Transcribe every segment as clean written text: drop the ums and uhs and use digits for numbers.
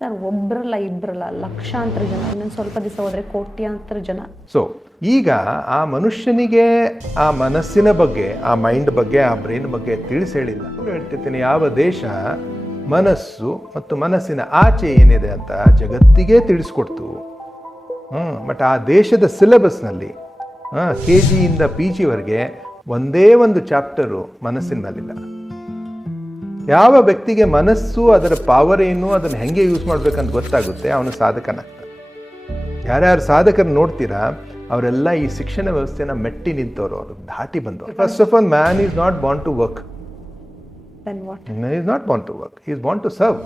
Sir ಒಬ್ಬರಲ್ಲ ಇಬ್ಬರಲ್ಲ ಲಕ್ಷಾಂತರ ಜನ, ಇನ್ನೊಂದು ಸ್ವಲ್ಪ ದಿವಸ ಹೋದರೆ ಕೋಟ್ಯಾಂತರ ಜನ. ಸೊ ಈಗ ಆ ಮನುಷ್ಯನಿಗೆ ಆ ಮನಸ್ಸಿನ ಬಗ್ಗೆ, ಆ ಮೈಂಡ್ ಬಗ್ಗೆ, ಆ ಬ್ರೈನ್ ಬಗ್ಗೆ ತಿಳಿಸಿ ಹೇಳಿಲ್ಲ. ಹೇಳ್ತಿರ್ತೀನಿ, ಯಾವ ದೇಶ ಮನಸ್ಸು ಮತ್ತು ಮನಸ್ಸಿನ ಆಚೆ ಏನಿದೆ ಅಂತ ಜಗತ್ತಿಗೆ ತಿಳಿಸ್ಕೊಡ್ತು. ಬಟ್ ಆ ದೇಶದ ಸಿಲೆಬಸ್ನಲ್ಲಿ KG ಇಂದ PGವರೆಗೆ ಒಂದೇ ಒಂದು ಚಾಪ್ಟರು ಮನಸ್ಸಿನ ಮೇಲಿಲ್ಲ. ಯಾವ ವ್ಯಕ್ತಿಗೆ ಮನಸ್ಸು, ಅದರ ಪವರ್ ಏನು, ಅದನ್ನು ಹೆಂಗೆ ಯೂಸ್ ಮಾಡ್ಬೇಕಂತ ಗೊತ್ತಾಗುತ್ತೆ, ಅವನು ಸಾಧಕನಾಗ್ತಾನೆ. ಯಾರ್ಯಾರು ಸಾಧಕರು ನೋಡ್ತೀರಾ ಅವರೆಲ್ಲ ಈ ಶಿಕ್ಷಣ ವ್ಯವಸ್ಥೆನ ಮೆಟ್ಟಿ ನಿಂತವರು, ಅವರು ದಾಟಿ ಬಂದವರು. First of all, man is not born to work. Is not born to work, is born to serve.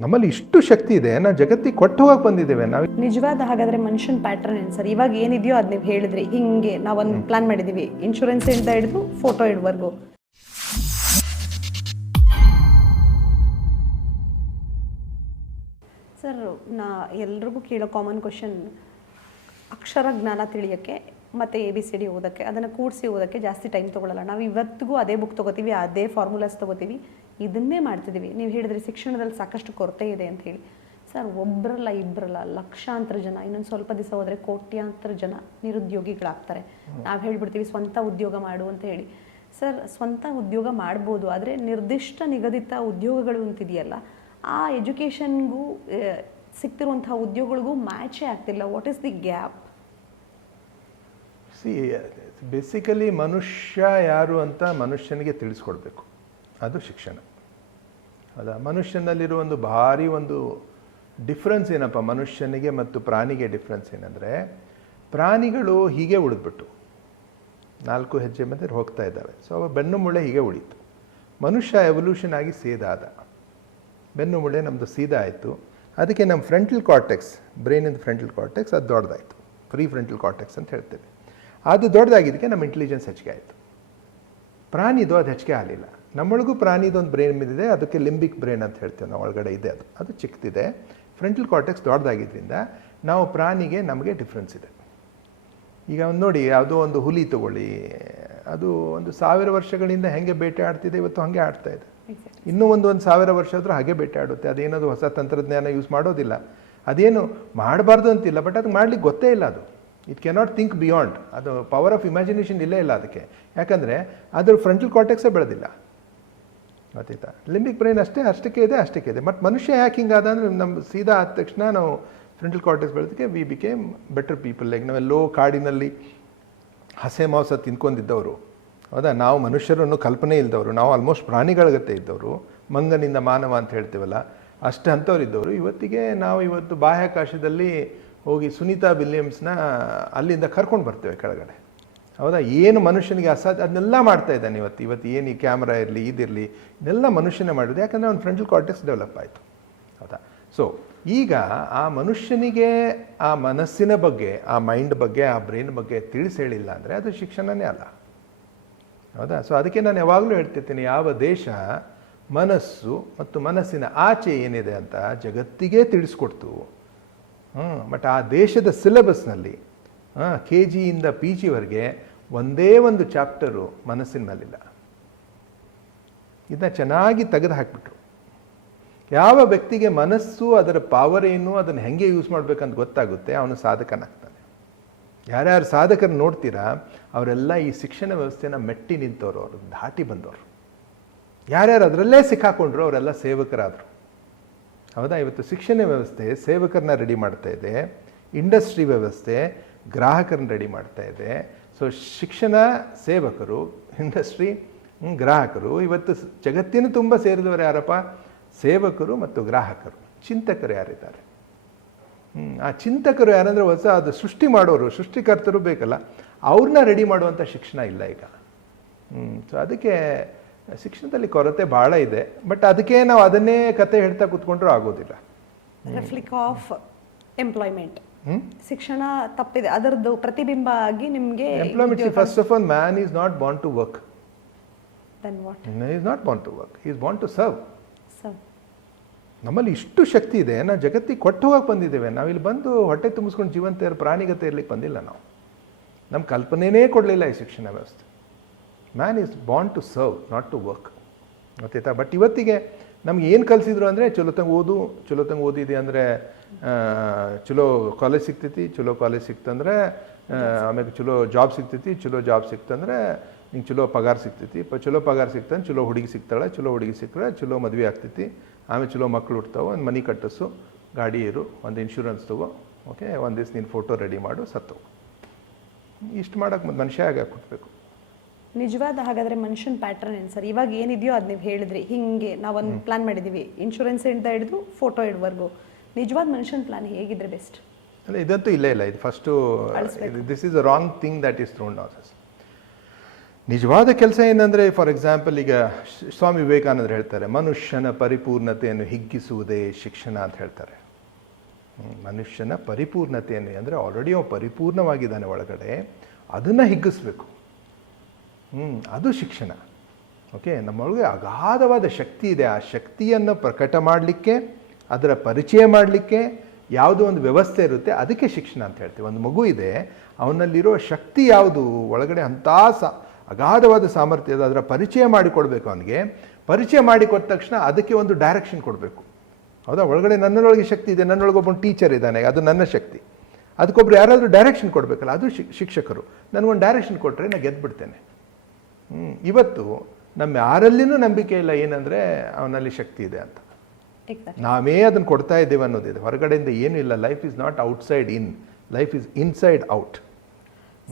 ನಮ್ಮಲ್ಲಿ ಇಷ್ಟು ಶಕ್ತಿ ಇದೆ, ನಾವು ಜಗತ್ತಿಗೆ ಕೊಟ್ಟು ಹೋಗಕ್ಕೆ ಬಂದಿದ್ದೇವೆ. ನಾವು ನಿಜವಾದ ಹಾಗಾದ್ರೆ ಮನುಷ್ಯನ ಪ್ಯಾಟರ್ನ್ ಏನು ಸರ್? ಇವಾಗ ಏನಿದೆಯೋ ಅದು ನೀವು ಹೇಳಿದ್ರಿ, ಹಿಂಗೆ ನಾವೊಂದು ಪ್ಲಾನ್ ಮಾಡಿದ್ದೀವಿ, ಇನ್ಶೂರೆನ್ಸ್ ಇಂದ ಹಿಡಿದು ಫೋಟೋ ಇಡುವರೆಗೂ. ಸರ್, ನಾ ಎಲ್ರಿಗೂ ಕೇಳೋ ಕಾಮನ್ ಕ್ವಶನ್, ಅಕ್ಷರ ಜ್ಞಾನ ತಿಳಿಯೋಕ್ಕೆ ಮತ್ತು ABCD ಓದೋಕ್ಕೆ, ಅದನ್ನು ಕೂಡಿಸಿ ಓದೋಕ್ಕೆ ಜಾಸ್ತಿ ಟೈಮ್ ತೊಗೊಳ್ಳಲ್ಲ. ನಾವು ಇವತ್ತಿಗೂ ಅದೇ ಬುಕ್ ತೊಗೋತೀವಿ, ಅದೇ ಫಾರ್ಮುಲಾಸ್ ತೊಗೋತೀವಿ, ಇದನ್ನೇ ಮಾಡ್ತಿದ್ದೀವಿ. ನೀವು ಹೇಳಿದ್ರಿ ಶಿಕ್ಷಣದಲ್ಲಿ ಸಾಕಷ್ಟು ಕೊರತೆ ಇದೆ ಅಂತ ಹೇಳಿ. ಸರ್ ಒಬ್ಬರಲ್ಲ ಇಬ್ಬರಲ್ಲ ಲಕ್ಷಾಂತರ ಜನ, ಇನ್ನೊಂದು ಸ್ವಲ್ಪ ದಿವಸ ಹೋದರೆ ಕೋಟ್ಯಾಂತರ ಜನ ನಿರುದ್ಯೋಗಿಗಳಾಗ್ತಾರೆ. ನಾವು ಹೇಳ್ಬಿಡ್ತೀವಿ ಸ್ವಂತ ಉದ್ಯೋಗ ಮಾಡು ಅಂತ ಹೇಳಿ. ಸರ್, ಸ್ವಂತ ಉದ್ಯೋಗ ಮಾಡ್ಬೋದು, ಆದರೆ ನಿರ್ದಿಷ್ಟ ನಿಗದಿತ ಉದ್ಯೋಗಗಳು ಅಂತಿದೆಯಲ್ಲ, ಆ ಎಜುಕೇಷನ್ಗೂ ಸಿಗ್ತಿರುವಂತಹ ಉದ್ಯೋಗಗಳಿಗೂ ಮ್ಯಾಚೇ ಆಗ್ತಿಲ್ಲ. What is the gap? Basically ಮನುಷ್ಯ ಯಾರು ಅಂತ ಮನುಷ್ಯನಿಗೆ ತಿಳಿಸ್ಕೊಡ್ಬೇಕು, ಅದು ಶಿಕ್ಷಣ. ಹೌದಾ? ಮನುಷ್ಯನಲ್ಲಿರೋ ಒಂದು ಭಾರಿ ಒಂದು ಡಿಫ್ರೆನ್ಸ್ ಏನಪ್ಪ ಮನುಷ್ಯನಿಗೆ ಮತ್ತು ಪ್ರಾಣಿಗೆ ಡಿಫ್ರೆನ್ಸ್ ಏನಂದರೆ, ಪ್ರಾಣಿಗಳು ಹೀಗೆ ಉಳಿದ್ಬಿಟ್ಟು 4 ಹೆಜ್ಜೆ ಮೇಲೆ ಹೋಗ್ತಾ ಇದ್ದಾವೆ. ಸೊ ಅವ ಬೆನ್ನು ಮೂಳೆ ಹೀಗೆ ಉಳಿತು. ಮನುಷ್ಯ ಎವಲ್ಯೂಷನ್ ಆಗಿ ಸೀದಾದ, ಬೆನ್ನು ಮೂಳೆ ನಮ್ಮದು ಸೀದಾ ಆಯಿತು. ಅದಕ್ಕೆ ನಮ್ಮ ಫ್ರಂಟಲ್ ಕಾರ್ಟೆಕ್ಸ್, ಬ್ರೈನಿಂದ ಫ್ರಂಟಲ್ ಕಾರ್ಟೆಕ್ಸ್ ಅದು ದೊಡ್ಡದಾಯಿತು, ಪ್ರೀ ಫ್ರಂಟಲ್ ಕಾರ್ಟೆಕ್ಸ್ ಅಂತ ಹೇಳ್ತೇವೆ. ಅದು ದೊಡ್ಡದಾಗಿದ್ದಕ್ಕೆ ನಮ್ಮ ಇಂಟೆಲಿಜೆನ್ಸ್ ಹೆಚ್ಚಿಗೆ ಆಯಿತು. ಪ್ರಾಣಿದು ಅದು ಹೆಚ್ಚಿಗೆ ಆಗಲಿಲ್ಲ. ನಮ್ಮೊಳಗೂ ಪ್ರಾಣಿದೊಂದು ಬ್ರೈನ್ ಬಿದ್ದಿದೆ, ಅದಕ್ಕೆ ಲಿಂಬಿಕ್ ಬ್ರೈನ್ ಅಂತ ಹೇಳ್ತೇವೆ ನಾವು, ಒಳಗಡೆ ಇದೆ, ಅದು ಚಿಕ್ಕದಿದೆ. ಫ್ರಂಟಲ್ ಕಾರ್ಟೆಕ್ಸ್ ದೊಡ್ಡದಾಗಿದ್ದರಿಂದ ನಾವು ಪ್ರಾಣಿಗೆ ನಮಗೆ ಡಿಫ್ರೆನ್ಸ್ ಇದೆ. ಈಗ ಒಂದು ನೋಡಿ, ಯಾವುದೋ ಒಂದು ಹುಲಿ ತಗೊಳ್ಳಿ, ಅದು ಒಂದು 1000 ವರ್ಷಗಳಿಂದ ಹೆಂಗೆ ಬೇಟೆ ಆಡ್ತಿದೆ, ಇವತ್ತು ಹಾಗೆ ಆಡ್ತಾ ಇದೆ. ಇನ್ನೂ ಒಂದು 1000 ವರ್ಷ ಆದರೂ ಹಾಗೆ ಬೇಟೆ ಆಡುತ್ತೆ. ಅದೇನದು ಹೊಸ ತಂತ್ರಜ್ಞಾನ ಯೂಸ್ ಮಾಡೋದಿಲ್ಲ, ಅದೇನು ಮಾಡಬಾರ್ದು ಅಂತಿಲ್ಲ, ಬಟ್ ಅದು ಮಾಡ್ಲಿಕ್ಕೆ ಗೊತ್ತೇ ಇಲ್ಲ. ಅದು ಇಟ್ ಕೆನಾಟ್ ಥಿಂಕ್ ಬಿಯಾಂಡ್, ಅದು ಪವರ್ ಆಫ್ ಇಮ್ಯಾಜಿನೇಷನ್ ಇಲ್ಲೇ ಇಲ್ಲ ಅದಕ್ಕೆ. ಯಾಕಂದರೆ ಅದ್ರ ಫ್ರಂಟಲ್ ಕಾರ್ಟೆಕ್ಸೇ ಬೆಳೆದಿಲ್ಲ, ಗೊತ್ತಾಯ್ತಾ? ಲಿಂಬಿಕ್ ಬ್ರೈನ್ ಅಷ್ಟಕ್ಕೆ ಇದೆ. ಬಟ್ ಮನುಷ್ಯ ಯಾಕೆ ಹಿಂಗಾದ ಅಂದರೆ, ನಮ್ಮ ಸೀದಾ ಆದ ತಕ್ಷಣ ನಾವು ಫ್ರಂಟಲ್ ಕಾರ್ಟೆಕ್ಸ್ ಬೆಳೆದಕ್ಕೆ we became better people. Like ನಾವೆಲ್ಲೋ ಕಾಡಿನಲ್ಲಿ ಹಸೆ ಮಾಂಸ ತಿನ್ಕೊಂಡಿದ್ದವರು, ಹೌದಾ? ನಾವು ಮನುಷ್ಯರನ್ನು ಕಲ್ಪನೆ ಇಲ್ಲದವರು, ನಾವು ಆಲ್ಮೋಸ್ಟ್ ಪ್ರಾಣಿಗಳಗತ್ತೆ ಇದ್ದವರು, ಮಂಗನಿಂದ ಮಾನವ ಅಂತ ಹೇಳ್ತೀವಲ್ಲ, ಅಷ್ಟು ಅಂಥವ್ರು ಇದ್ದವರು. ಇವತ್ತು ಬಾಹ್ಯಾಕಾಶದಲ್ಲಿ ಹೋಗಿ ಸುನೀತಾ ವಿಲಿಯಮ್ಸ್ನ ಅಲ್ಲಿಂದ ಕರ್ಕೊಂಡು ಬರ್ತೇವೆ ಕೆಳಗಡೆ, ಹೌದಾ? ಏನು ಮನುಷ್ಯನಿಗೆ ಅಸಾಧ್ಯ ಅದನ್ನೆಲ್ಲ ಮಾಡ್ತಾ ಇದ್ದಾನೆ ಇವತ್ತು ಏನು ಈ ಕ್ಯಾಮ್ರಾ ಇರಲಿ, ಇದಿರಲಿ, ಇದೆಲ್ಲ ಮನುಷ್ಯನೇ ಮಾಡೋದು. ಯಾಕಂದರೆ ಅವ್ನು ಫ್ರಂಟಲ್ ಕಾರ್ಟೆಕ್ಸ್ ಡೆವಲಪ್ ಆಯಿತು, ಹೌದಾ? ಸೊ ಈಗ ಆ ಮನುಷ್ಯನಿಗೆ ಆ ಮನಸ್ಸಿನ ಬಗ್ಗೆ, ಆ ಮೈಂಡ್ ಬಗ್ಗೆ, ಆ ಬ್ರೈನ್ ಬಗ್ಗೆ ತಿಳಿಸಿ ಹೇಳಿಲ್ಲ ಅಂದರೆ ಅದು ಶಿಕ್ಷಣನೇ ಅಲ್ಲ, ಹೌದಾ? ಸೊ ಅದಕ್ಕೆ ನಾನು ಯಾವಾಗಲೂ ಹೇಳ್ತಿರ್ತೀನಿ, ಯಾವ ದೇಶ ಮನಸ್ಸು ಮತ್ತು ಮನಸ್ಸಿನ ಆಚೆ ಏನಿದೆ ಅಂತ ಜಗತ್ತಿಗೆ ತಿಳಿಸ್ಕೊಡ್ತು. ಬಟ್ ಆ ದೇಶದ ಸಿಲೆಬಸ್ನಲ್ಲಿ KG ಇಂದ PGವರೆಗೆ ಒಂದೇ ಒಂದು ಚಾಪ್ಟರು ಮನಸ್ಸಿನ ಮೇಲಿಲ್ಲ. ಇದನ್ನ ಚೆನ್ನಾಗಿ ತೆಗೆದು ಹಾಕಿಬಿಟ್ರು. ಯಾವ ವ್ಯಕ್ತಿಗೆ ಮನಸ್ಸು, ಅದರ ಪವರ್ ಏನು, ಅದನ್ನು ಹೆಂಗೆ ಯೂಸ್ ಮಾಡ್ಬೇಕಂತ ಗೊತ್ತಾಗುತ್ತೆ, ಅವನು ಸಾಧಕನಾಗ್ತಾನೆ. ಯಾರ್ಯಾರು ಸಾಧಕರು ನೋಡ್ತೀರಾ ಅವರೆಲ್ಲ ಈ ಶಿಕ್ಷಣ ವ್ಯವಸ್ಥೆನ ಮೆಟ್ಟಿ ನಿಂತವರು, ಅವರು ದಾಟಿ ಬಂದವರು. ಯಾರ್ಯಾರು ಅದರಲ್ಲೇ ಸಿಕ್ಕಾಕೊಂಡ್ರು ಅವರೆಲ್ಲ ಸೇವಕರಾದರು, ಹೌದಾ? ಇವತ್ತು ಶಿಕ್ಷಣ ವ್ಯವಸ್ಥೆ ಸೇವಕರನ್ನ ರೆಡಿ ಮಾಡ್ತಾ ಇದೆ, ಇಂಡಸ್ಟ್ರಿ ವ್ಯವಸ್ಥೆ ಗ್ರಾಹಕರನ್ನ ರೆಡಿ ಮಾಡ್ತಾ ಇದೆ. ಸೊ ಶಿಕ್ಷಣ ಸೇವಕರು, ಇಂಡಸ್ಟ್ರಿ ಗ್ರಾಹಕರು. ಇವತ್ತು ಜಗತ್ತಿನ ತುಂಬ ಸೇರಿದವರು ಯಾರಪ್ಪ? ಸೇವಕರು ಮತ್ತು ಗ್ರಾಹಕರು. ಚಿಂತಕರು ಯಾರಿದ್ದಾರೆ? ಆ ಚಿಂತಕರು ಯಾರಂದರೆ ಅದು ಸೃಷ್ಟಿ ಮಾಡೋರು, ಸೃಷ್ಟಿಕರ್ತರು ಬೇಕಲ್ಲ, ಅವ್ರನ್ನ ರೆಡಿ ಮಾಡುವಂಥ ಶಿಕ್ಷಣ ಇಲ್ಲ ಈಗ. ಸೊ ಅದಕ್ಕೆ ಶಿಕ್ಷಣದಲ್ಲಿ ಕೊರತೆ ಭಾಳ ಇದೆ. ಬಟ್ ಅದಕ್ಕೆ ನಾವು ಅದನ್ನೇ ಕತೆ ಹೇಳ್ತಾ ಕೂತ್ಕೊಂಡ್ರೂ ಆಗೋದಿಲ್ಲ. ರೆಫ್ಲಿಕ್ ಆಫ್ ಎಂಪ್ಲಾಯ್ಮೆಂಟ್, ಶಿಕ್ಷಣ ತಪ್ಪಿದೆ, ಅದರದ್ದು ಪ್ರತಿಬಿಂಬ ಆಗಿ ನಿಮಗೆ employment. First of all, man is not born to work. Then what? Is not born to work, is born to serve. ನಮ್ಮಲ್ಲಿ ಇಷ್ಟು ಶಕ್ತಿ ಇದೆ, ನಾವು ಜಗತ್ತಿಗೆ ಕೊಟ್ಟು ಹೋಗಕ್ಕೆ ಬಂದಿದ್ದೇವೆ. ನಾವಿಲ್ಲಿ ಬಂದು ಹೊಟ್ಟೆ ತುಂಬಿಸ್ಕೊಂಡು ಜೀವಂತ ಪ್ರಾಣಿಗತೆ ಇರಲಿಕ್ಕೆ ಬಂದಿಲ್ಲ. ನಾವು ನಮ್ಮ ಕಲ್ಪನೆಯೇ ಕೊಡಲಿಲ್ಲ ಈ ಶಿಕ್ಷಣ ವ್ಯವಸ್ಥೆ. Man is born to serve, not to work, ಗೊತ್ತಾಯ್ತಾ? ಬಟ್ ಇವತ್ತಿಗೆ ನಮ್ಗೆ ಏನು ಕಲಿಸಿದ್ರು ಅಂದರೆ ಚಲೋ ತಂಗ ಓದಿದೆ ಅಂದರೆ ಚಲೋ ಕಾಲೇಜ್ ಸಿಗ್ತೈತಿ, ಚಲೋ ಕಾಲೇಜ್ ಸಿಕ್ತಂದ್ರೆ ಆಮೇಲೆ ಚಲೋ ಜಾಬ್ ಸಿಗ್ತೈತಿ, ಚಲೋ ಜಾಬ್ ಸಿಕ್ತಂದ್ರೆ ನಿಂಗೆ ಚಲೋ ಪಗಾರ ಸಿಗ್ತೈತಿ, ಚಲೋ ಪಗಾರ ಸಿಕ್ತಂದ್ರೆ ಚಲೋ ಹುಡುಗಿ ಸಿಗ್ತಾಳೆ, ಚಲೋ ಹುಡುಗಿ ಸಿಕ್ಕರೆ ಚಲೋ ಮದುವೆ ಆಗ್ತೈತಿ, ಆಮೇಲೆ ಚಲೋ ಮಕ್ಕಳು ಹುಡ್ತಾವೆ, ಒಂದು ಮನೆ ಕಟ್ಟಿಸು, ಗಾಡಿ ಇರು, ಒಂದು ಇನ್ಶೂರೆನ್ಸ್ ತಗೋ, ಓಕೆ, ಒಂದು ದಿವ್ಸ ನೀನು ಫೋಟೋ ರೆಡಿ ಮಾಡು, ಸತ್ತು. ಇಷ್ಟು ಮಾಡೋಕೆ ಮನುಷ್ಯ ಆಗಿ ಕೊಡಬೇಕು. ನಿಜವಾದ ಹಾಗಾದರೆ ಮನುಷ್ಯನ ಪ್ಯಾಟ್ರನ್ ಏನು ಸರ್? ಇವಾಗ ಏನಿದೆಯೋ ಅದು ನೀವು ಹೇಳಿದ್ರಿ, ಹಿಂಗೆ ನಾವೊಂದು ಪ್ಲಾನ್ ಮಾಡಿದ್ದೀವಿ, ಇನ್ಶೂರೆನ್ಸ್ ಇಂದ ಹಿಡಿದು ಫೋಟೋ ಇಡುವರೆಗೂ. ನಿಜವಾದ ಮನುಷ್ಯನ ಪ್ಲಾನ್ ಹೇಗಿದ್ರೆ ಬೆಸ್ಟ್? ಅಲ್ಲ, ಇದಂತೂ ಇಲ್ಲ, ಇದು first this is a wrong thing that is throne on us. ನಿಜವಾದ ಕೆಲಸ ಏನಂದರೆ, ಫಾರ್ ಎಕ್ಸಾಂಪಲ್ ಈಗ ಸ್ವಾಮಿ ವಿವೇಕಾನಂದರು ಹೇಳ್ತಾರೆ, ಮನುಷ್ಯನ ಪರಿಪೂರ್ಣತೆಯನ್ನು ಹಿಗ್ಗಿಸುವುದೇ ಶಿಕ್ಷಣ ಅಂತ ಹೇಳ್ತಾರೆ. ಮನುಷ್ಯನ ಪರಿಪೂರ್ಣತೆಯನ್ನು ಅಂದರೆ ಆಲ್ರೆಡಿ ಅವ ಪರಿಪೂರ್ಣವಾಗಿದ್ದಾನೆ ಒಳಗಡೆ, ಅದನ್ನು ಹಿಗ್ಗಿಸ್ಬೇಕು. ಅದು ಶಿಕ್ಷಣ. ಓಕೆ, ನಮ್ಮೊಳಗೆ ಅಗಾಧವಾದ ಶಕ್ತಿ ಇದೆ. ಆ ಶಕ್ತಿಯನ್ನು ಪ್ರಕಟ ಮಾಡಲಿಕ್ಕೆ, ಅದರ ಪರಿಚಯ ಮಾಡಲಿಕ್ಕೆ ಯಾವುದೋ ಒಂದು ವ್ಯವಸ್ಥೆ ಇರುತ್ತೆ, ಅದಕ್ಕೆ ಶಿಕ್ಷಣ ಅಂತ ಹೇಳ್ತೀವಿ. ಒಂದು ಮಗು ಇದೆ, ಅವನಲ್ಲಿರೋ ಶಕ್ತಿ ಯಾವುದು ಒಳಗಡೆ ಅಂಥ ಅಗಾಧವಾದ ಸಾಮರ್ಥ್ಯ ಇದೆ, ಅದರ ಪರಿಚಯ ಮಾಡಿಕೊಡ್ಬೇಕು. ಅವನಿಗೆ ಪರಿಚಯ ಮಾಡಿಕೊಟ್ಟ ತಕ್ಷಣ ಅದಕ್ಕೆ ಒಂದು ಡೈರೆಕ್ಷನ್ ಕೊಡಬೇಕು. ಹೌದಾ? ಒಳಗಡೆ ನನ್ನೊಳಗೆ ಶಕ್ತಿ ಇದೆ, ನನ್ನೊಳಗೊಬ್ಬ ಟೀಚರ್ ಇದ್ದಾನೆ, ಅದು ನನ್ನ ಶಕ್ತಿ. ಅದಕ್ಕೊಬ್ರು ಯಾರಾದರೂ ಡೈರೆಕ್ಷನ್ ಕೊಡಬೇಕಲ್ಲ, ಅದು ಶಿಕ್ಷಕರು. ನನಗೊಂದು ಡೈರೆಕ್ಷನ್ ಕೊಟ್ಟರೆ ನಾನು ಗೆದ್ದುಬಿಡ್ತೇನೆ. ಇವತ್ತು ನಮ್ಮ ಯಾರಲ್ಲಿನೂ ನಂಬಿಕೆ ಇಲ್ಲ ಏನಂದರೆ ಅವನಲ್ಲಿ ಶಕ್ತಿ ಇದೆ ಅಂತ. ನಾವೇ ಅದನ್ನು ಕೊಡ್ತಾ ಇದ್ದೇವೆ ಅನ್ನೋದಿದೆ. ಹೊರಗಡೆಯಿಂದ ಏನೂ ಇಲ್ಲ. Life is not outside in, life is inside out.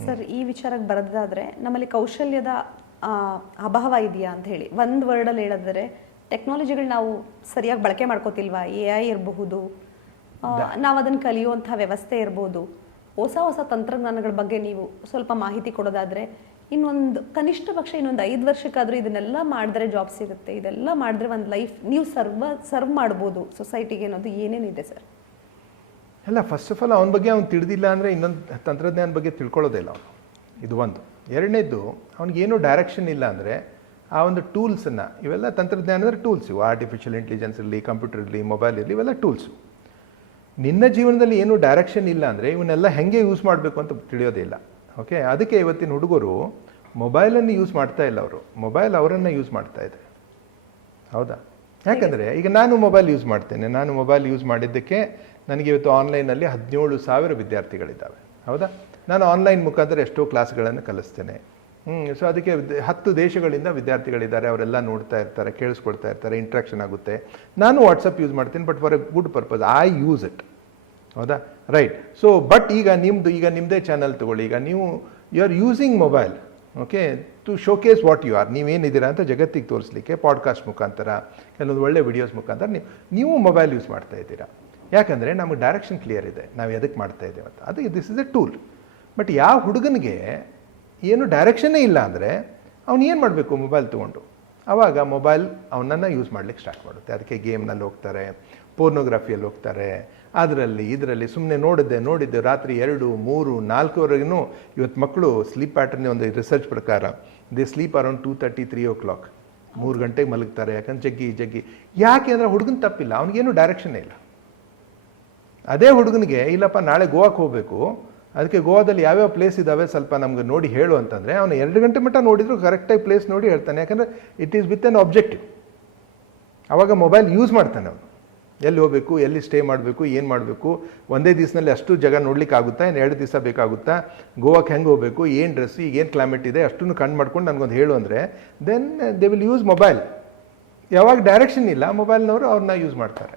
Sir, ಈ ವಿಚಾರಕ್ಕೆ ಬರೋದಾದರೆ ನಮ್ಮಲ್ಲಿ ಕೌಶಲ್ಯದ ಅಭಾವ ಇದೆಯಾ ಅಂತ ಹೇಳಿ ಒಂದು ವರ್ಡಲ್ಲಿ ಹೇಳಿದ್ರೆ, ಟೆಕ್ನಾಲಜಿಗಳು ನಾವು ಸರಿಯಾಗಿ ಬಳಕೆ ಮಾಡ್ಕೋತಿಲ್ವಾ? AI ಇರಬಹುದು, ನಾವು ಅದನ್ನು ಕಲಿಯುವಂಥ ವ್ಯವಸ್ಥೆ ಇರ್ಬೋದು. ಹೊಸ ಹೊಸ ತಂತ್ರಜ್ಞಾನಗಳ ಬಗ್ಗೆ ನೀವು ಸ್ವಲ್ಪ ಮಾಹಿತಿ ಕೊಡೋದಾದರೆ, ಇನ್ನೊಂದು ಕನಿಷ್ಠ ಪಕ್ಷ ಇನ್ನೊಂದು 5 ವರ್ಷಕ್ಕಾದರೂ ಇದನ್ನೆಲ್ಲ ಮಾಡಿದ್ರೆ ಜಾಬ್ ಸಿಗುತ್ತೆ, ಇದೆಲ್ಲ ಮಾಡಿದ್ರೆ ಒಂದು ಲೈಫ್ ನೀವು ಸರ್ವ್ ಮಾಡ್ಬೋದು ಸೊಸೈಟಿಗೆ ಅನ್ನೋದು ಏನೇನಿದೆ ಸರ್? ಅಲ್ಲ, ಫಸ್ಟ್ ಆಫ್ ಆಲ್ ಅವನ ಬಗ್ಗೆ ಅವ್ನು ತಿಳಿದಿಲ್ಲ ಅಂದರೆ ಇನ್ನೊಂದು ತಂತ್ರಜ್ಞಾನ ಬಗ್ಗೆ ತಿಳ್ಕೊಳ್ಳೋದಿಲ್ಲ ಅವನು. ಇದು ಒಂದು. ಎರಡನೇದು, ಅವ್ನಿಗೇನು ಡೈರೆಕ್ಷನ್ ಇಲ್ಲ ಅಂದರೆ ಆ ಒಂದು ಟೂಲ್ಸನ್ನು, ಇವೆಲ್ಲ ತಂತ್ರಜ್ಞಾನ ಅಂದರೆ ಟೂಲ್ಸ್, ಇವು ಆರ್ಟಿಫಿಷಿಯಲ್ ಇಂಟೆಲಿಜೆನ್ಸ್ ಇರಲಿ, ಕಂಪ್ಯೂಟರ್ ಇರಲಿ, ಮೊಬೈಲ್ ಇರಲಿ, ಇವೆಲ್ಲ ಟೂಲ್ಸು. ನಿನ್ನ ಜೀವನದಲ್ಲಿ ಏನು ಡೈರೆಕ್ಷನ್ ಇಲ್ಲ ಅಂದರೆ ಇವನ್ನೆಲ್ಲ ಹೆಂಗೆ ಯೂಸ್ ಮಾಡಬೇಕು ಅಂತ ತಿಳಿಯೋದೇ ಇಲ್ಲ. ಓಕೆ, ಅದಕ್ಕೆ ಇವತ್ತಿನ ಹುಡುಗರು ಮೊಬೈಲನ್ನು ಯೂಸ್ ಮಾಡ್ತಾ ಇಲ್ಲ, ಅವರು ಮೊಬೈಲ್ ಅವರನ್ನು ಯೂಸ್ ಮಾಡ್ತಾ ಇದೆ. ಹೌದಾ? ಯಾಕಂದರೆ ಈಗ ನಾನು ಮೊಬೈಲ್ ಯೂಸ್ ಮಾಡ್ತೇನೆ. ನಾನು ಮೊಬೈಲ್ ಯೂಸ್ ಮಾಡಿದ್ದಕ್ಕೆ ನನಗೆ ಇವತ್ತು ಆನ್ಲೈನಲ್ಲಿ 17,000 ವಿದ್ಯಾರ್ಥಿಗಳಿದ್ದಾವೆ. ಹೌದಾ? ನಾನು ಆನ್ಲೈನ್ ಮುಖಾಂತರ ಎಷ್ಟೋ ಕ್ಲಾಸ್ಗಳನ್ನು ಕಲಿಸ್ತೇನೆ. ಸೊ ಅದಕ್ಕೆ 10 ದೇಶಗಳಿಂದ ವಿದ್ಯಾರ್ಥಿಗಳಿದ್ದಾರೆ, ಅವರೆಲ್ಲ ನೋಡ್ತಾ ಇರ್ತಾರೆ, ಕೇಳಿಸ್ಕೊಳ್ತಾ ಇರ್ತಾರೆ, ಇಂಟ್ರಾಕ್ಷನ್ ಆಗುತ್ತೆ. ನಾನು ವಾಟ್ಸಪ್ ಯೂಸ್ ಮಾಡ್ತೀನಿ, but for a good purpose I use it. ಹೌದಾ? ರೈಟ್. ಸೊ ಬಟ್ ಈಗ ನಿಮ್ಮದೇ ಚಾನಲ್ ತೊಗೊಳ್ಳಿ. ಈಗ ನೀವು you are using mobile, okay, to showcase what you are, ನೀವೇನಿದ್ದೀರಾ ಅಂತ ಜಗತ್ತಿಗೆ ತೋರಿಸ್ಲಿಕ್ಕೆ ಪಾಡ್ಕಾಸ್ಟ್ ಮುಖಾಂತರ, ಕೆಲವೊಂದು ಒಳ್ಳೆ ವಿಡಿಯೋಸ್ ಮುಖಾಂತರ ನೀವು ಮೊಬೈಲ್ ಯೂಸ್ ಮಾಡ್ತಾ ಇದ್ದೀರಾ. ಯಾಕಂದರೆ ನಮಗೆ ಡೈರೆಕ್ಷನ್ ಕ್ಲಿಯರ್ ಇದೆ, ನಾವು ಎದಕ್ಕೆ ಮಾಡ್ತಾ ಇದ್ದೇವೆ ಅಂತ. ಅದು this is A tool. But ಯಾವ ಹುಡುಗನಿಗೆ ಏನು ಡೈರೆಕ್ಷನ್ನೇ ಇಲ್ಲ ಅಂದರೆ ಅವ್ನು ಏನು ಮಾಡಬೇಕು? ಮೊಬೈಲ್ ತೊಗೊಂಡು ಆವಾಗ ಮೊಬೈಲ್ ಅವನನ್ನು ಯೂಸ್ ಮಾಡಲಿಕ್ಕೆ ಸ್ಟಾರ್ಟ್ ಮಾಡುತ್ತೆ. ಅದಕ್ಕೆ ಗೇಮ್ನಲ್ಲಿ ಹೋಗ್ತಾರೆ, ಪೋರ್ನೋಗ್ರಫಿಯಲ್ಲಿ ಹೋಗ್ತಾರೆ, ಇದರಲ್ಲಿ ಸುಮ್ಮನೆ ನೋಡಿದ್ದೆ ರಾತ್ರಿ 2, 3, 4ವರೆಗೂ. ಇವತ್ತು ಮಕ್ಕಳು ಸ್ಲೀಪ್ ಪ್ಯಾಟರ್ನ್ ಒಂದು ರಿಸರ್ಚ್ ಪ್ರಕಾರ ದೇ ಸ್ಲೀಪ್ ಅರೌಂಡ್ 2:30, 3 o'clock, 3 ಗಂಟೆಗೆ ಮಲಗ್ತಾರೆ. ಯಾಕಂದ್ರೆ ಜಗ್ಗಿ ಯಾಕೆ ಅಂದರೆ ಹುಡುಗನ ತಪ್ಪಿಲ್ಲ, ಅವ್ನಿಗೇನು ಡೈರೆಕ್ಷನ್ನೇ ಇಲ್ಲ. ಅದೇ ಹುಡುಗನಿಗೆ ಇಲ್ಲಪ್ಪ ನಾಳೆ ಗೋವಾಕ್ಕೆ ಹೋಗಬೇಕು, ಅದಕ್ಕೆ ಗೋವಾದಲ್ಲಿ ಯಾವ್ಯಾವ ಪ್ಲೇಸ್ ಇದ್ದಾವೆ ಸ್ವಲ್ಪ ನಮ್ಗೆ ನೋಡಿ ಹೇಳು ಅಂತಂದರೆ ಅವನು 2 ಗಂಟೆ ಮಟ್ಟ ನೋಡಿದ್ರು ಕರೆಕ್ಟಾಗಿ ಪ್ಲೇಸ್ ನೋಡಿ ಹೇಳ್ತಾನೆ. ಯಾಕಂದರೆ it is with N objective. ಆವಾಗ ಮೊಬೈಲ್ ಯೂಸ್ ಮಾಡ್ತಾನೆ ಅವನು. ಎಲ್ಲಿ ಹೋಗಬೇಕು, ಎಲ್ಲಿ ಸ್ಟೇ ಮಾಡಬೇಕು, ಏನು ಮಾಡಬೇಕು, ಒಂದೇ ದಿವಸದಲ್ಲಿ ಅಷ್ಟು ಜಾಗ ನೋಡ್ಲಿಕ್ಕೆ ಆಗುತ್ತಾ, ಇನ್ನು 2 ದಿವಸ ಬೇಕಾಗುತ್ತಾ, ಗೋವಾಕ್ಕೆ ಹೆಂಗೆ ಹೋಗಬೇಕು, ಏನು ಡ್ರೆಸ್ಸು, ಈಗ ಏನು ಕ್ಲೈಮೇಟ್ ಇದೆ, ಅಷ್ಟನ್ನು ಕಂಡು ಮಾಡ್ಕೊಂಡು ನನಗೊಂದು ಹೇಳು ಅಂದರೆ then they will use mobile. ಯಾವಾಗ ಡೈರೆಕ್ಷನ್ ಇಲ್ಲ ಮೊಬೈಲ್ನವರು ಅವ್ರನ್ನ ಯೂಸ್ ಮಾಡ್ತಾರೆ.